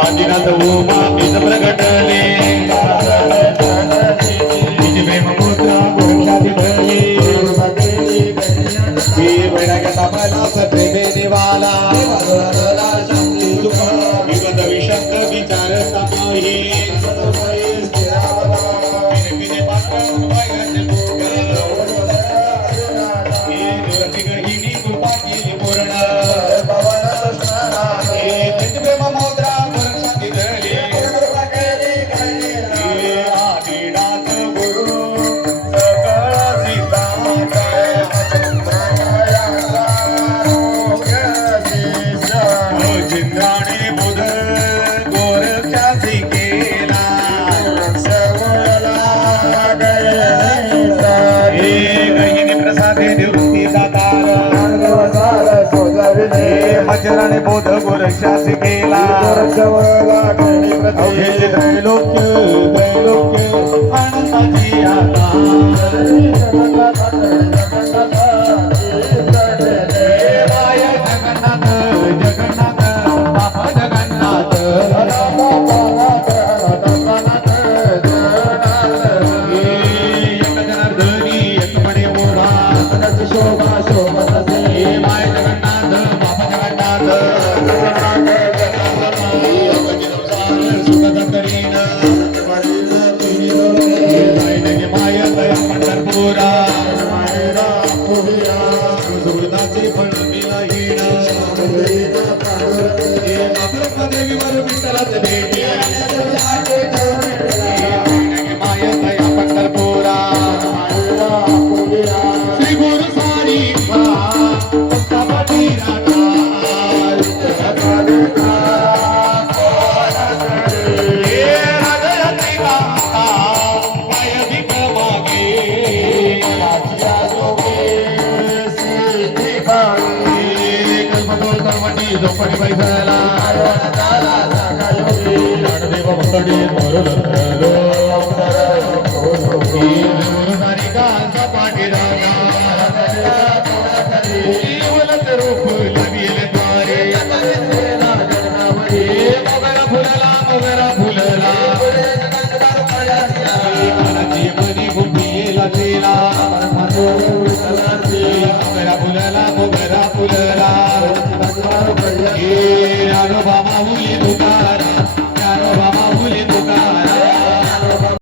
आदिनाथ उमा बीज प्रगटले प्रेम पुत्र गोरक्षाची भरली वैराग्याचा मनास प्रेमे निवाला विगत विशक्त विचार समाही चरणे बोध गोरक्षास केला त्रैलोक्य त्रैलोक्य आनंदाची आता जगन्नाथ जगन्नाथ बाबा जगन्नाथ एक जनार्दनी एकपणे उभा शोभा शोभा माय जगन्नाथ झोपडी बैसाला देव भक्तडी मरुलो सारिकांचा पाठीराजा रूप लविल द्वारे मोगरा फुलला मोगरा फुलला मनाची मनी बुद्धीला चेला मोगरा फुलला मोगरा फुलला बाबा तुकार